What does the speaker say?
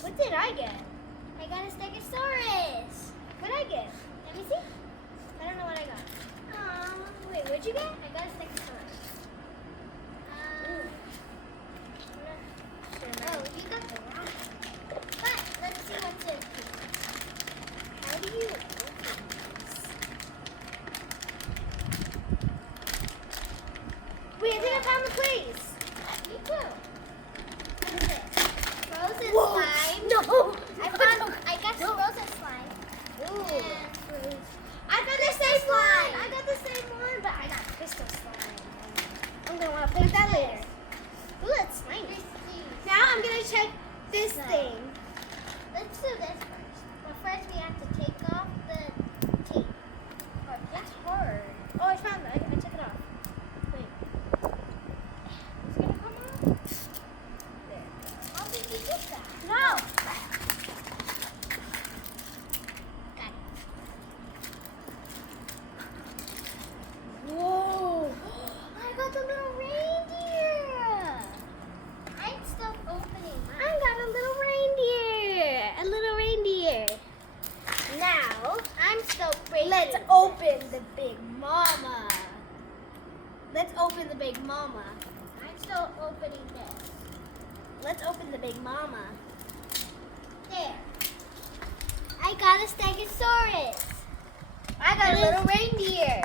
What did I get? I got a Stegosaurus. What did I get? Let me see. I don't know what I got. Wait, what'd you get? I got a Stegosaurus. Oh, you got the wrong one. But let's see what's in here. How do you open this? Wait, I think I found the place. Me too. What is it? Frozen slime. No. I got frozen slime. Ooh. And I got the same one. I got the same one, but I got crystal slime. I'm gonna want to play with that later. Ooh, that's slimy. Now I'm gonna check this thing. Let's do this first. But first we have to take off the tape. Oh, that's hard. Oh, I found it. I took it off. Wait. Is it gonna come off? There. How did you get that? No. Got it. Whoa! I got the little reindeer. I'm still opening mine. I got a little reindeer. A little reindeer. Now, I'm still breaking. Let's open the big mama. Let's open the big mama. I'm still opening this. Let's open the big mama. There. I got a Stegosaurus. I got a little reindeer.